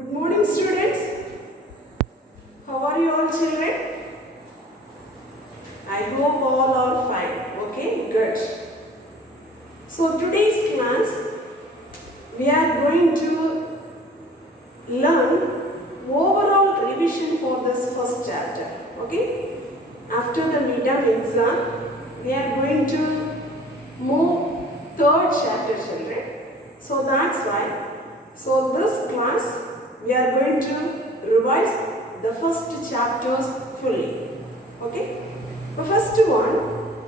Good morning, students. How are you all, children? I hope all are fine. Okay, good. So today's class, we are going to learn overall revision for this first chapter. Okay? After the midterm exam, we are going to move third chapter, children. So that's why. So this class, we are going to revise the first chapters fully. Okay? The first one,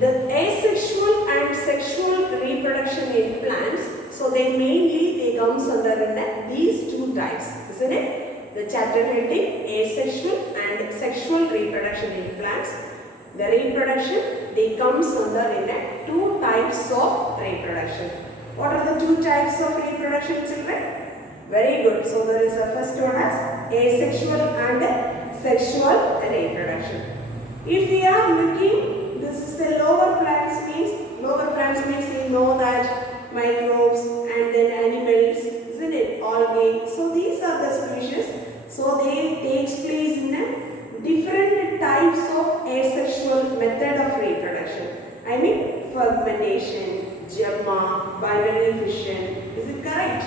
the asexual and sexual reproduction in plants. So they comes under these two types, isn't it? The chapter heading asexual and sexual reproduction in plants. The reproduction, they comes under two types of reproduction. What are the two types of reproduction, children? Very good. So there is a first one as asexual and sexual reproduction. If we are looking, this is the lower plants means we know that microbes and then animals, isn't it? Algae. So these are the species. So they takes place in different types of asexual method of reproduction. I mean fermentation, gemma, binary fission. Is it correct?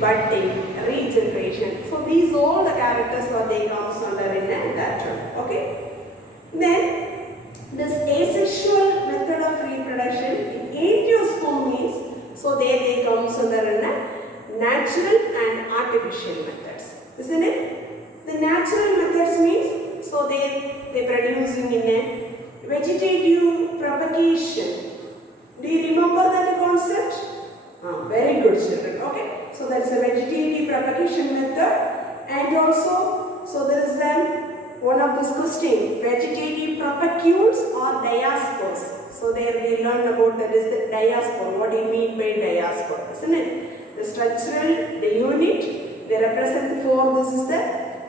Budding, regeneration. So these all the characters what they comes under in that term. Okay. Then this asexual method of reproduction in angiosperm means so they comes under in natural and artificial methods. Isn't it? The natural methods means so they producing in a vegetative propagation. Do you remember that concept? Very good, children. Okay. So that's a vegetative propagation method, and also so there is one of this question: vegetative propagules or diaspores. So there we learn about that is the diaspore. What do you mean by diaspore? Isn't it? The structural, the unit they represent for this is the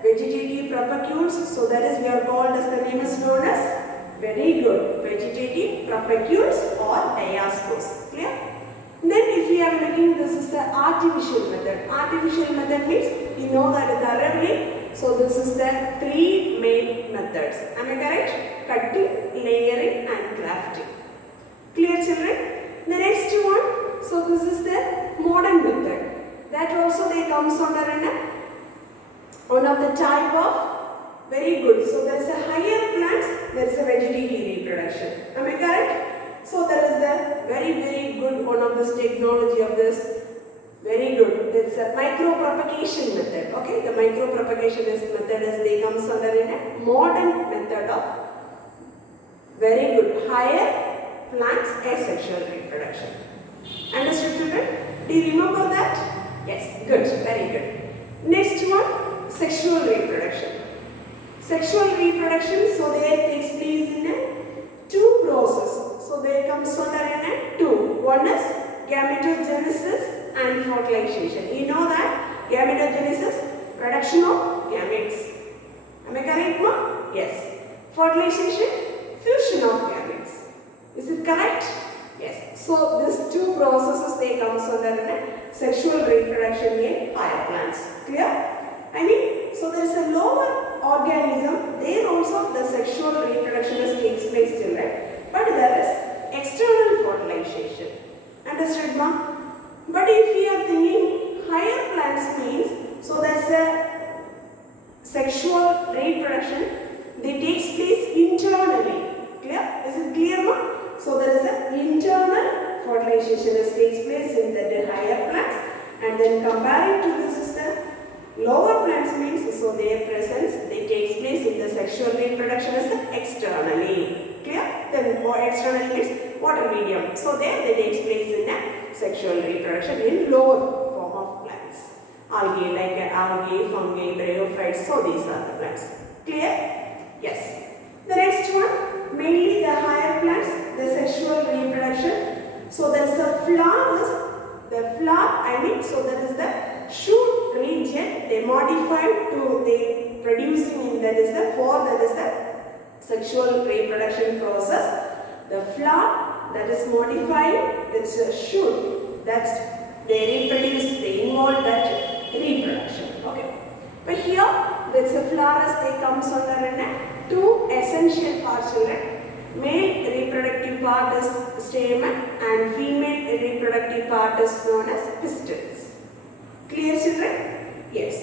vegetative propagules. So that is we are called as the name is known as very good vegetative propagules or diaspores. Clear? Then if we are looking, this is the artificial method. Artificial method means you know that thoroughly. So this is the three main methods. Am I correct? Cutting, layering and grafting. Clear, children? The next one, so this is the modern method. That also they comes under one of the type of very good. So there is a higher plants, there is a vegetative reproduction. Am I correct? So there is the very good one of this technology of this. Very good. It's a micropropagation method. Okay, the micropropagation method is they comes under in a modern method of very good higher plants asexual reproduction. Understood, children? Do you remember that? Yes, good, very good. Next one, sexual reproduction. Sexual reproduction, so they takes place in a two process. So they come under in two. One is gametogenesis and fertilization. You know that gametogenesis, production of gametes. Am I correct, ma? Yes. Fertilization, fusion of gametes. Is it correct? Yes. So these two processes they come under in sexual reproduction in higher plants. Clear? I mean, so there is a lower organism. There also the sexual reproduction takes place, children. But there is external fertilization. Understood, ma? But if we are thinking higher plants means, so that's a sexual reproduction, they takes place internally. Clear? Is it clear, ma? So there is an internal fertilization that takes place in the higher plants, and then comparing to this is the lower plants means, so their presence they takes place in the sexual reproduction as externally. Clear? Then externally means water medium. So there they takes place in a sexual reproduction in lower form of plants. Algae like algae, fungi, bryophytes. So these are the plants. Clear? Yes. The next one, mainly the higher plants, the sexual reproduction. So there is a flower, so there is the shoot region. They modified to they producing in that is the sexual reproduction process. The flower that is modified, that's a shoot, that's they reproduce, they involve that flowers they comes under in two essential parts children. Male reproductive part is stamen and female reproductive part is known as pistils. Clear children? Yes.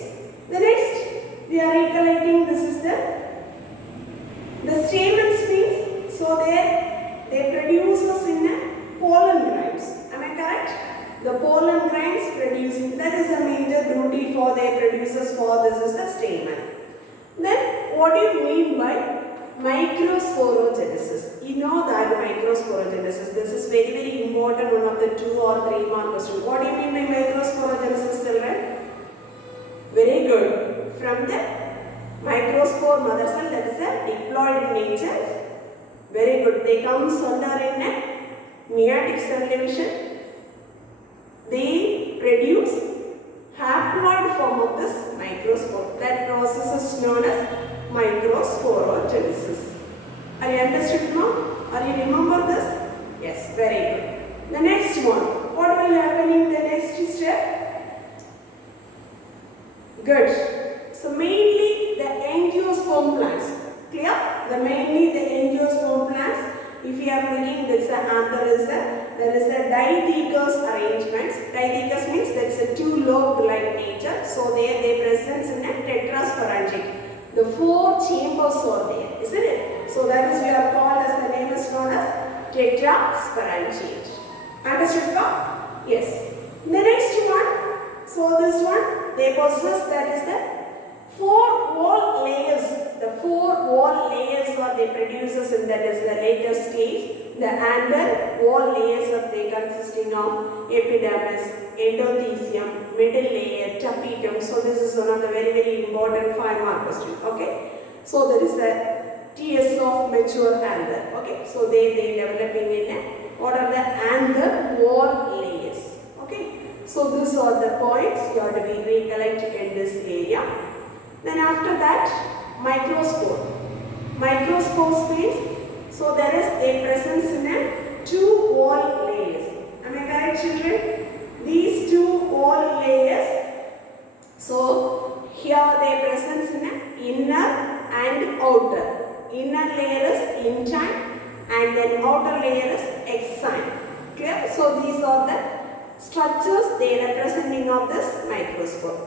The next we are recollecting this is the stamens means so they produces in pollen grains. Am I correct? The pollen grains producing, that is a major duty for their producers for this is the stamen. Then what do you mean by microsporogenesis? You know that microsporogenesis, this is very very important, one of the 2 or 3 mark question. What do you mean by microsporogenesis children? Very good. From the microspore mother cell that is a diploid in nature. Very good. They comes under in a meiotic cell division. They produce haploid form of this microspore. That process is known as microsporogenesis. Are you understood now? Are you remember this? Yes, very good. The next one. What will happen in the next step? Good. So mainly the angiosperm plants. Clear? Mainly the angiosperm plants. If you are looking, there is a dithecous arrangements. Dithecous means that's a 2-lobed like nature. So there they present in a tetrasporangiate. The 4 chambers are there, isn't it? So that is we are called as, the name is known as tetrasporangiate. Understood now? Yes. The next one, so this one, they possess, that is the 4 wall layers. The 4 wall layers are they produces in, that is the later stage. The under wall layers are they consisting of epidermis, endothelium, middle layer, tapetum. So this is one of the very very important 5 mark question. Okay. So there is a TS of mature anther. Okay. So they developing in a, what are the anther wall layers. Okay. So these are the points you have to be recollected in this area. Then after that, microspore. Microspore space. So there is a presence in a 2 wall layers. Am I correct children? These 2 wall layers. So here they presence in a inner and outer. Inner layer is intine and then outer layer is XII. Clear? So these are the structures they representing of this microspore.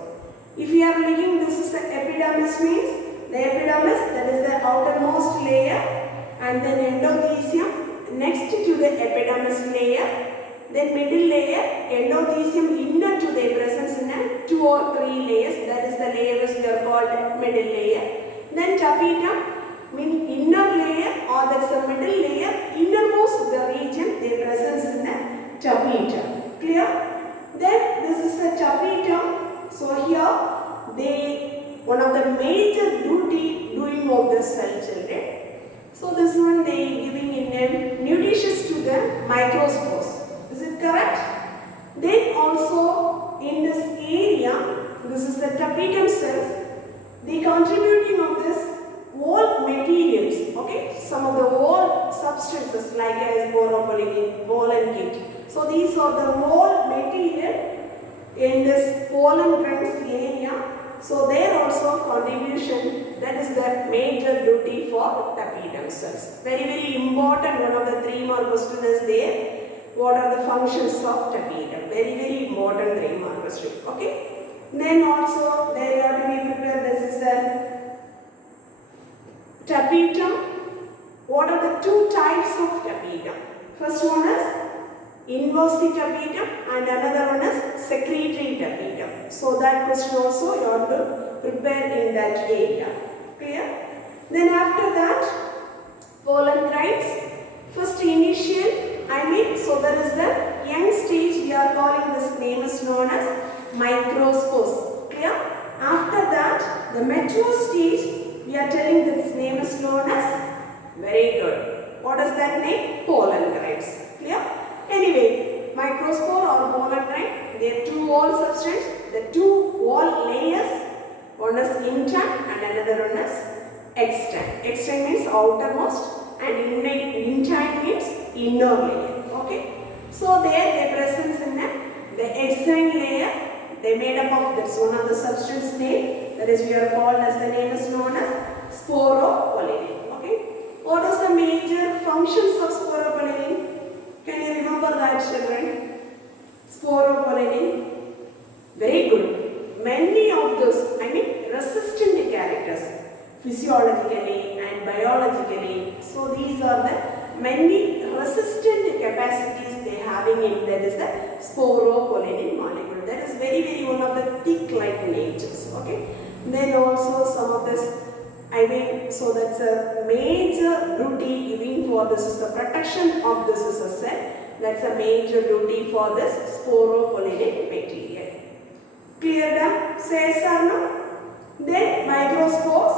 If you are looking, this is the epidermis means the epidermis, that is the outermost layer, and then endothelium next to the epidermis layer, then middle layer, endothelium inner to the presence in a 2 or 3 layers, that is the layers we are called middle layer. Then tapetum means inner layer or that's the middle layer, innermost the region they presence in the tapetum. Clear? Then this is the tapetum. So here one of the major duty doing of the cell children. So this one they giving in name nutritious to the microspores. Is it correct? Then also in this area, this is the tapetum cells. They contributing of this wall materials. Okay, some of the wall substances like as boropolylene, pollen kit. So these are the wall material in this pollen grains area. So there also contribution, that is the major duty for tapetum cells. Very very important, one of the 3 mark question is there. What are the functions of tapetum? Very very important 3 mark question. Okay. Then also there have to be prepared, this is the tapetum. What are the 2 types of tapetum? First one is inversive tapetum and another one is secretory tapetum. So that question also you have to prepare in that area. Clear? Then after that, pollen grains. First initial, so there is the young stage, we are calling this name is known as microspores. Clear? After that, the mature stage, we are telling this name is known as, very good. What is that name? Pollen grains. Clear? Anyway, microspore or pollen grain, they are 2 wall substance. The 2 wall layers, one is intine and another one is extine. Extine means outermost and intine means inner layer. Okay. So there they presence in the extine layer, They made up of this one of the substance name, that is we are called as the name is known as sporopollenin. Okay. What is the major functions of sporopollenin? Can you remember that, children? Sporopollenin. Very good. Many of those, resistant characters, physiologically and biologically. So these are the many resistant capacities they having in that is the sporopollenin molecule. That is very one of the thick-like natures. Okay. Then also some of this, so that's a major duty giving for this is the protection of this is a cell. That's a major duty for this sporopollenin material. Clear down? Say yes or no? Then microspores.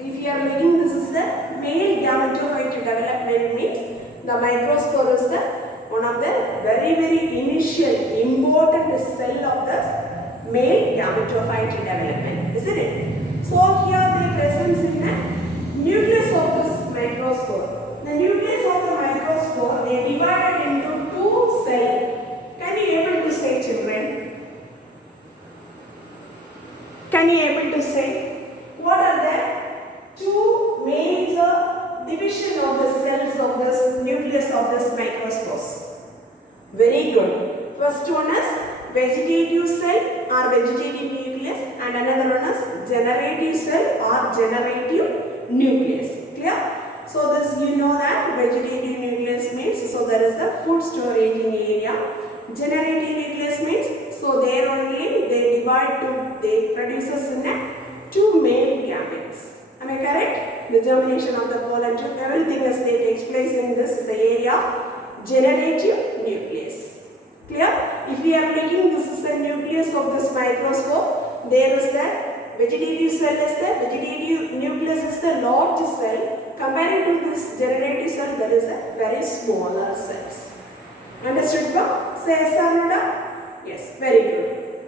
If you are looking, this is the male gametophyte development means the microspore is the one of the very initial important cell of the male gametophyte development, isn't it? So here they presence in the nucleus of this microspore. The nucleus of the microspore they divided into two cells. Can you able to say, children? Can you able to say what are the two major division of the cells of this nucleus of this microspores? Very good. First one is vegetative cell or vegetative nucleus, and another one is generative cell or generative nucleus. Clear? So this you know that vegetative nucleus means so there is the food storage area. Generative nucleus means so there only they divide to they produces in a two male gametes. Am I correct? The germination of the pollen tube, everything as they takes place in this is the area of generative nucleus. Clear? If we are taking this is the nucleus of this microspore, there is the vegetative cell is the vegetative nucleus is the large cell compared to this generative cell that is a very smaller cells. Understood? Say yes or no? Yes, very good.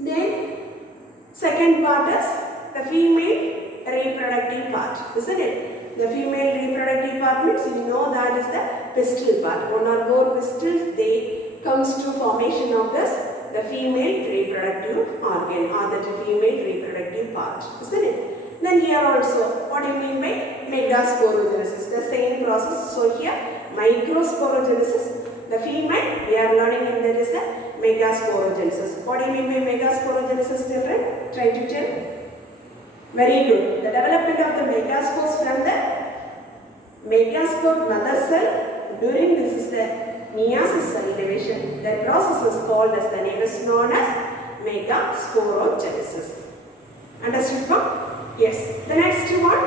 Then second part is the female reproductive part, isn't it? The female reproductive part means you know that is the pistil part. One or more pistils they comes to formation of this the female reproductive organ or the female reproductive part, isn't it? Then here also, what do you mean by megasporogenesis? The same process. So here microsporogenesis. The female we are learning in that is the megasporogenesis. What do you mean by megasporogenesis, children? Try to tell. Very good. The development of the megaspores from the megaspore mother cell during this is the meiosis cell division. The process is called as the name is known as megasporogenesis. Understood? Yes. The next one,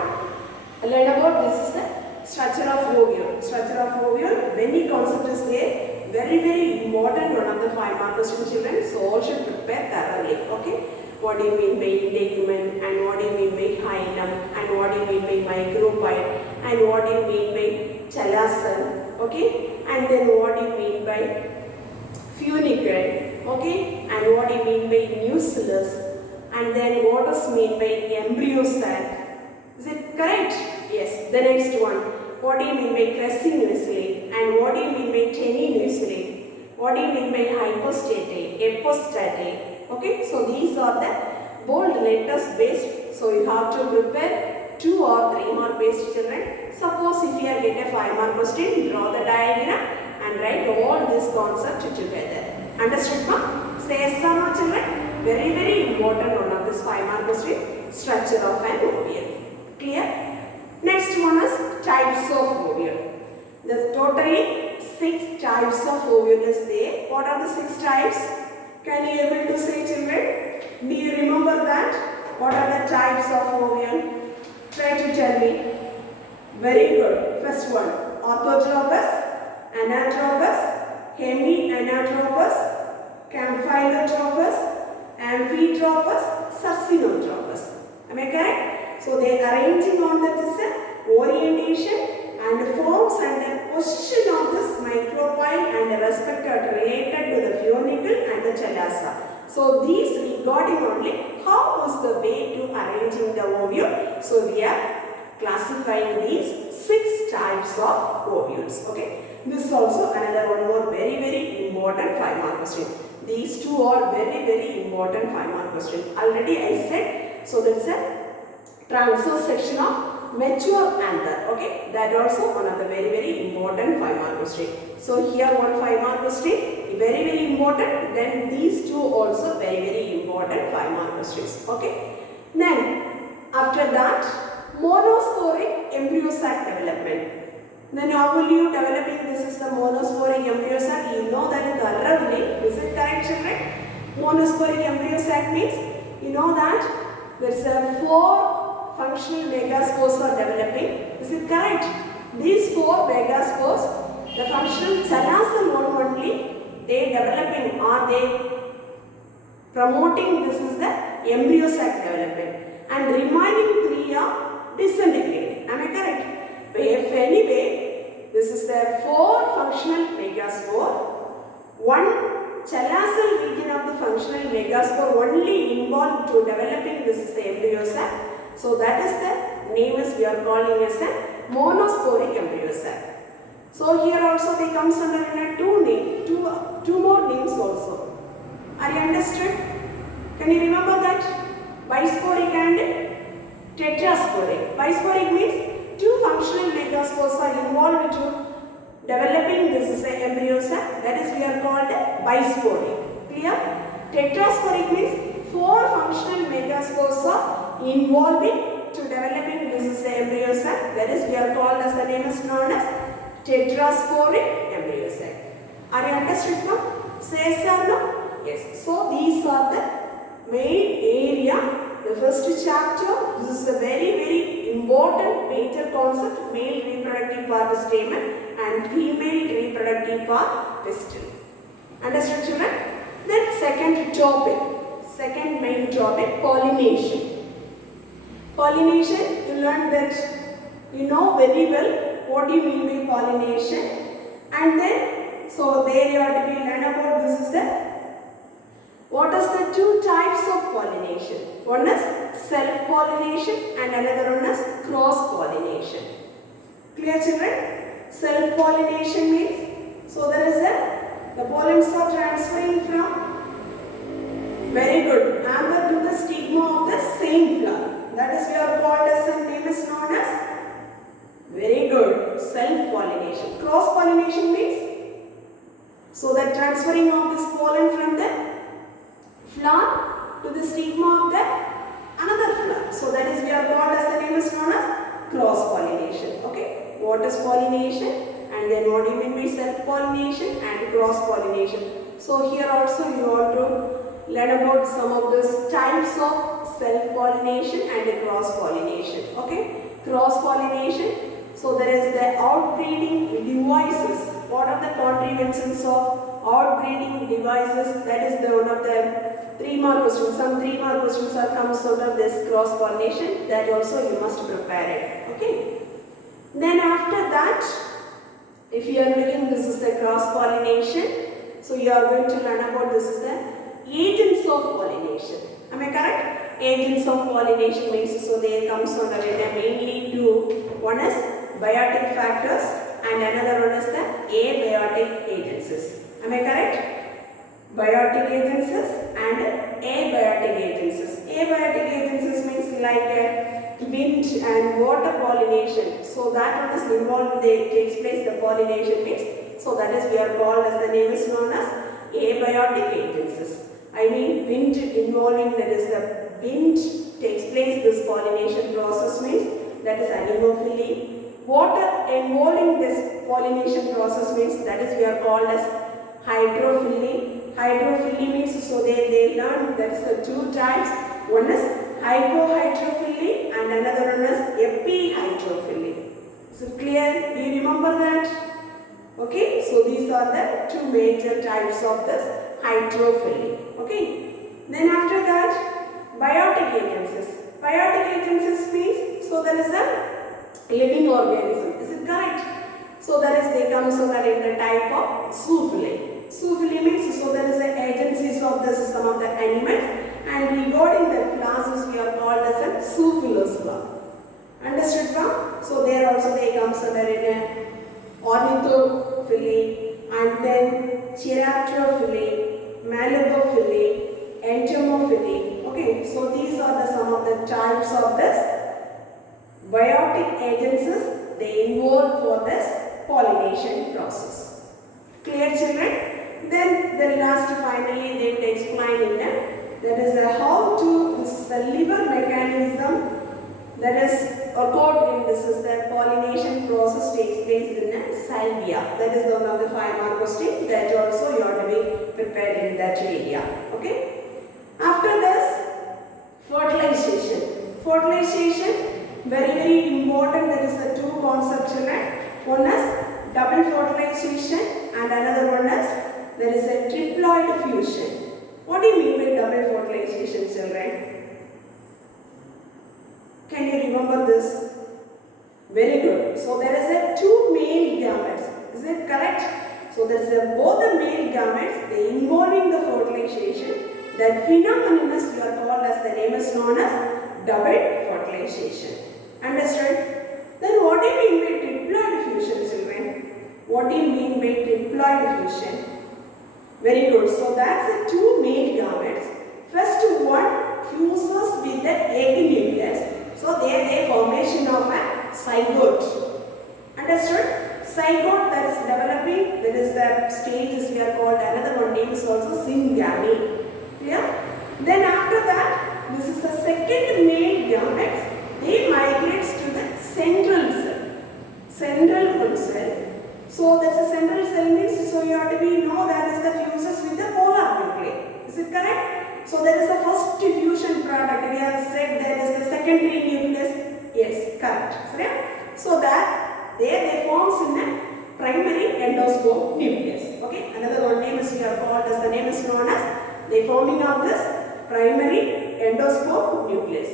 learn about this is the structure of ovule. Structure of ovule, many concept is there. Very important one of the 5 mark question, children. So all should prepare thoroughly. Okay. What do you mean by integument, and what do you mean by hilum, and what do you mean by micropyle, and what do you mean by chalaza, okay, and then what do you mean by funicle, okay, and what do you mean by nucellus, and then what does mean by embryo sac. Is it correct? Yes. The next one, what do you mean by crescinucellate, and what do you mean by teninucellate, what do you mean by hypostate, epostate. Okay, so these are the bold letters based. So you have to prepare 2 or 3 mark based, children. Suppose if you are get a 5 mark question, draw the diagram and write all this concept together. Understood, ma? Say yes or no, children? Very important one of this 5 mark question, structure of an ovule. Clear? Next one is types of ovule. There's totally 6 types of ovule is there. What are the 6 types? Can you able to say, children? Do you remember that? What are the types of ovule? Try to tell me. Very good. First one, orthotropous, anatropous, hemianatropous, campylotropous, amphitropous, succinotropous. Am I correct? So they are arranging on the orientation and forms and the position of this micropyle and respected related to the funicle and the chalaza. So these regarding only how is the way to arranging the ovule. So we are classifying these 6 types of ovules. Okay. This is also another one more very important 5 mark question. These two are very, very important 5-mark question. Already I said, so that's a transverse section of mature anther. Okay, that also one of the very, very important 5-mark question. So here one 5-mark question, very, very important. Then these two also very, very important 5-mark questions. Okay. Then after that, monosporic embryo sac development. Then how will you developing this is the monosporic embryo sac? You know that thoroughly. Is it correct, children? Monosporic embryo sac means you know that there's a 4 functional megaspores are developing. Is it correct? These 4 megaspores, the functional chelacal one only, they developing or they promoting this is the embryo sac development, and remaining 3 are disintegrating. Am I correct? If anyway, this is the 4 functional megaspore, 1 chelacal region of the functional megaspore only involved to developing this is the embryo sac. So that is the name is we are calling as a monosporic embryo sac. So here also they comes under in a two more names also. Are you understood? Can you remember that? Bisporic and tetrasporic. Bisporic means 2 functional megaspores are involved to developing this is a embryo sac. That is we are called bisporic. Clear? Tetrasporic means 4 functional megaspores are involving to developing this is a embryo sac. That is we are called as the name is known as tetrasporic embryo sac. Are you understood now? Say yes or no? Yes. So these are the main area. The first chapter, this is a very, very important major concept, male reproductive part stamen and female reproductive part pistil. Understood, children? Then second main topic, pollination. Pollination, you learned that you know very well what do you mean by pollination, and then so there you have to be learn about this is the what is the 2 types of pollination. One is self-pollination and another one is cross-pollination. Clear, children? Self-pollination means, so there is the pollens are transferring from, very good, anther to the stigma of the same flower. That is we are called as the name is known as, very good, self-pollination. Cross-pollination means, so the transferring of this pollen from the flower to the stigma of the another flower. So that is we are called as the name is known as cross-pollination. Okay. What is pollination? And then what do you mean by self-pollination and cross-pollination? So here also you want to learn about some of those types of self-pollination and cross-pollination. Okay. Cross-pollination. So there is the outbreeding devices. What are the contributions of outbreeding devices? That is the one of the 3-mark questions. Some 3-mark questions are comes out of this cross-pollination. That also you must prepare it. Okay. Then after that, if you are looking, this is the cross-pollination. So you are going to learn about this is the agents of pollination. Am I correct? Agents of pollination means so they comes under it mainly 2. One is biotic factors and another one is the abiotic agencies. Am I correct? Biotic agencies and abiotic agencies. Abiotic agencies means like wind and water pollination. So that one is involved, takes place the pollination means. So that is we are called as the name is known as abiotic agencies. I mean wind involving, that is the wind takes place this pollination process means that is anemophily. Water involving this pollination process means that is we are called as hydrophily. Hydrophily means so they learn that is the 2 types. One is hypohydrophily and another one is epihydrophily. Is it clear? Do you remember that? Okay, so these are the 2 major types of this hydrophily. Okay. Then after that, biotic agencies. Biotic agencies means so there is a living organism. Is it correct? So that is they come so that in the type of zoophily. Zoophily means so there is the agencies of this some of the animals, and regarding the classes we are called as a zoophilous class. Understood now? So there also they comes under in a ornithophily and then chiropterophily, oligophily, entomophily. Okay, so these are some of the types of this biotic agents they involve for this pollination process. Clear, children? Then the last finally they will explain in that is how to this liver mechanism that is occurred in this is the pollination process takes place in a salvia. That is one of the 5-mark question that also you have to be prepared in that area. Okay. After this, fertilization. Fertilization, very important. That is the two concepts in it. One is double fertilization and another one is there is a triploid fusion. What do you mean by double fertilization, children? Can you remember this? Very good. So there is a two male gametes. Is it correct? So there is a both the male gametes they involving the fertilization. That phenomenon is we are called as the name is known as double fertilization. Understood? Then what do you mean by triploid fusion, children? What do you mean by triploid fusion? Very good. So that's the two male gametes. First one fuses with the egg nucleus. So they formation of a zygote. Understood? Zygote that is developing, that is the stages we are called, another one name is also syngamy. Clear? Then after that, this is the second male gametes, they migrate to the central cell. Central cell. So that's a central cell means, so you have to be know that is the fuses with the polar nuclei. Is it correct? So there is the first fusion product. We have said there is the secondary nucleus. Yes, correct. So that they forms in a primary endosperm nucleus. Okay. Another one name is we are called as the name is known as the forming of this primary endosperm nucleus.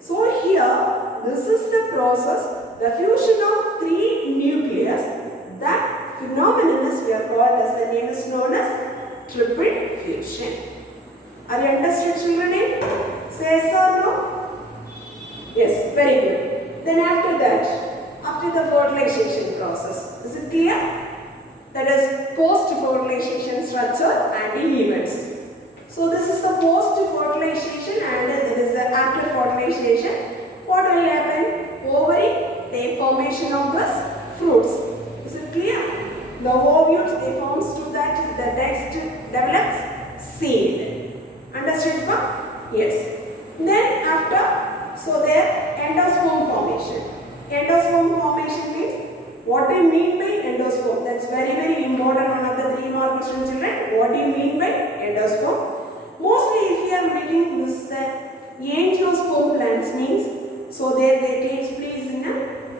So here this is the process, the fusion of three nucleus. That phenomenon is we are called as the name is known as triple fusion. Are you understood, children? Say yes or no? Yes, very good. Then after that, after the fertilization process, is it clear? That is post-fertilization structure and in events. So this is the post-fertilization and that is the after fertilization. What will happen? Ovary, the formation of the fruits. Is it clear? The ovules they forms to that the next develops seed. Understood? Yes. Then after, so there endosperm formation. Endosperm formation means what do you mean by endosperm? That's very important. One of the 3-mark question, children. What do you mean by endosperm? Mostly if you are making this angiosperm plants means, so there they takes place in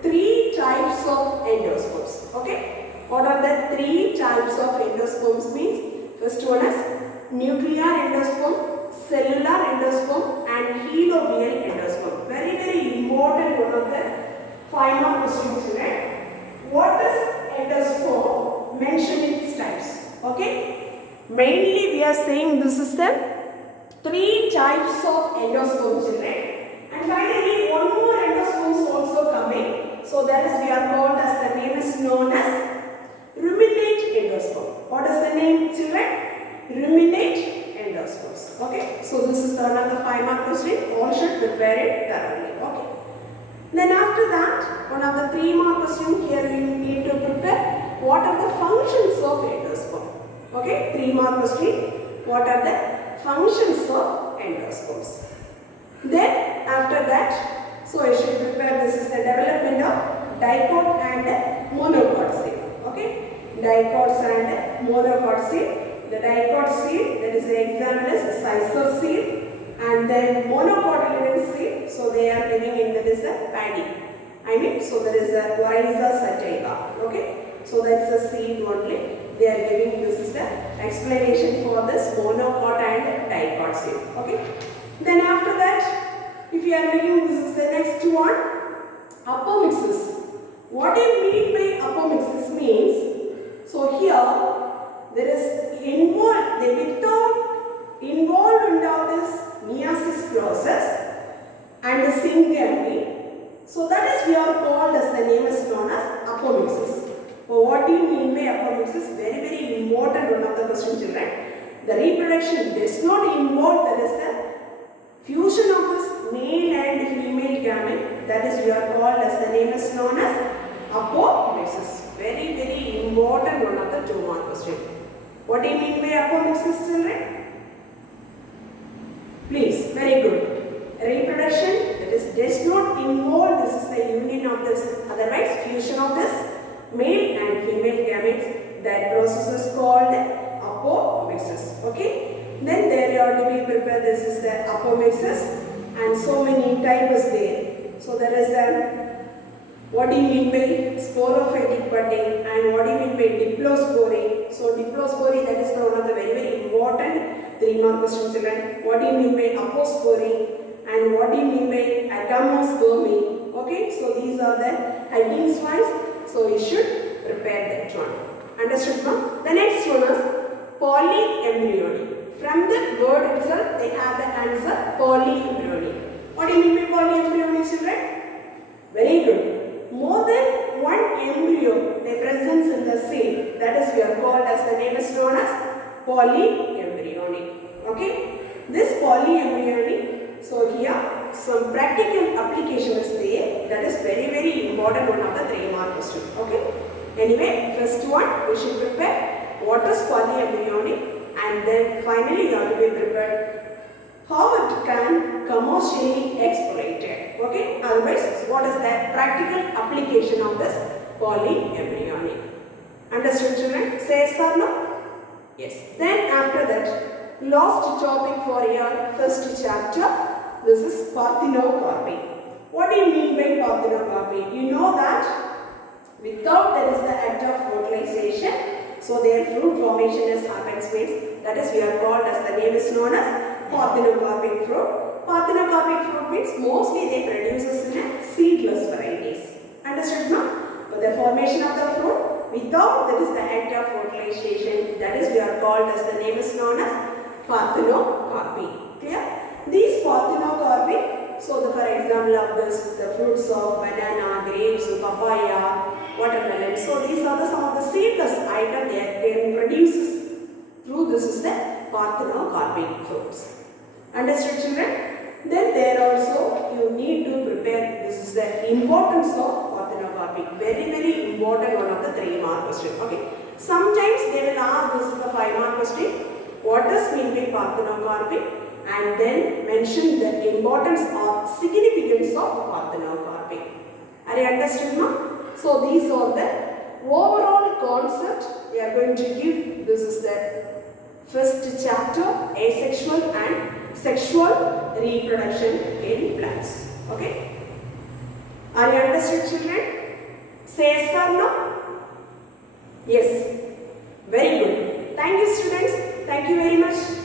3 types of endosperms. Okay. What are the 3 types of endosperms means? First one is nuclear endosperm, cellular endosperm and helobial endosperm. Very important one of the 5-mark questions, right? What is endosperm? Mention its types. Okay. Mainly we are saying this is the 3 types of endosperms, right? And finally one more endosperm is also coming. So that is we are called as the name is known as ruminate endosperm. What is the name, children? Ruminate endosperms. Okay. So this is another 5-mark question. All should prepare it thoroughly. Okay. Then after that, one of the 3-mark question here we need to prepare what are the functions of endosperm. Okay. 3-mark question. What are the functions of endosperms? Then after that, so I should prepare this is the development of dicot and monocot seed. Okay. Dicots and monocot seed. The dicot seed, that is the example is the scissor seed, and then monocotyledon seed. So they are living in that is the paddy. So there is a Rhiza sativa. Okay. So that's the seed only. They are giving this is the explanation for this monocot and dicot seed. Okay. Then after that, if you are giving this is the next one, apomixis. What do you mean by apomixis means? So here there is involved, they without involved into this meiosis process and the syngamy. So that is we are called as the name is known as apomixis. So what do you mean by apomixis? Very important one of the question, children. the reproduction does not involve, that is the fusion of this male and female gamete, that is we are called as, the name is known as apomixis. Very, very important one of the 2 mark question. What do you mean by apomixis, children? Please, very good. Reproduction, that is does not involve, this is the union of this, otherwise fusion of this male and female gametes, that process is called apomixis. Okay. Then there are to be prepared, this is the apomixis, and so many types there. So there is the, what do you mean by sporophytic budding, and what do you mean by diplospory? So diplospory, that is one of the very, very important 3 mark question, children. What do you mean by apospory, and what do you mean by agamospermy? Okay, so these are the headings wise. So you should prepare that one. Understood, ma'am? The next one is polyembryony. From the word itself, they have the answer polyembryony. What do you mean by polyembryony, children? Very good. More than one embryo they presence in the seed. That is we are called as, the name is known as polyembryony. Okay. This polyembryony, so here some practical application is there. That is very, very important one of the 3 mark question. Okay. Anyway, first one we should prepare what is polyembryony, and then finally you have to be prepared how it can commercially exploited. Okay. Otherwise, what is the practical application of this polyembryony? Understood, children? Say yes or no? Yes. Then after that, last topic for your first chapter. This is parthenocarpy. What do you mean by parthenocarpy? You know that without there is the act of fertilization, so their fruit formation is happens means, that is we are called as, the name is known as parthenocarpic fruit. Parthenocarpic fruit means mostly they produces in a seedless varieties. Understood, no? For the formation of the fruit, without there is the act of fertilization, that is we are called as, the name is known as parthenocarpy. Clear? These parthenocarpy, so the, for example of this is the fruits of banana, grapes, papaya, watermelon. So these are some of the seedless items they produces through, this is the parthenocarpic fruits. Understood, children? Then there also you need to prepare, this is the importance of parthenocarpy. Very, very important one of the 3 mark question. Okay. Sometimes they will ask, this is the 5 mark question. What does mean by parthenocarpy? And then mention the importance or significance of parthenocarpy. Are you understood, now? So these are the overall concept we are going to give. This is the first chapter, asexual and sexual reproduction in plants. Okay. Are you understood, children? Say yes or no? Yes. Very good. Thank you, students. Thank you very much.